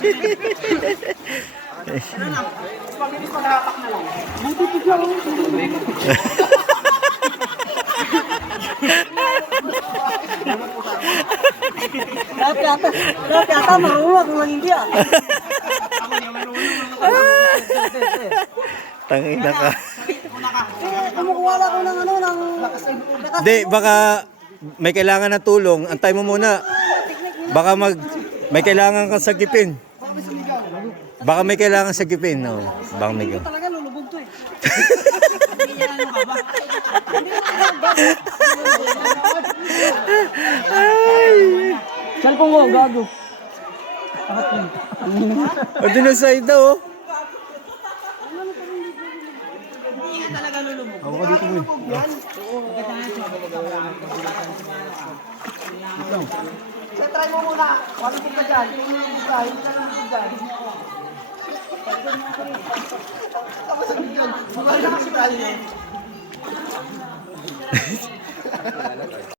Ano na? Pag hindi pag-hapak na lang. Nagtitigyan ako. Dati ata marunong kung hindi ah. Ako yung marunong. Tangina ka. Kumukuha lang ako ng ano, ng... Hindi, baka may kailangan na tulong. Antay mo muna. Baka may kailangan kang sagipin. Baka may kailangan sagipin. No, baka may kailangan. Talaga lulubog to eh. Cellphone ko, gago. O, din na side daw. Hindi ka talaga lulubog. Ako dito mo. So, try mo muna. Walubog ka dyan. Kung hindi ka, hindi ka lulubog dyan. Tapos ang bigyan. Bumala kasi tayo eh.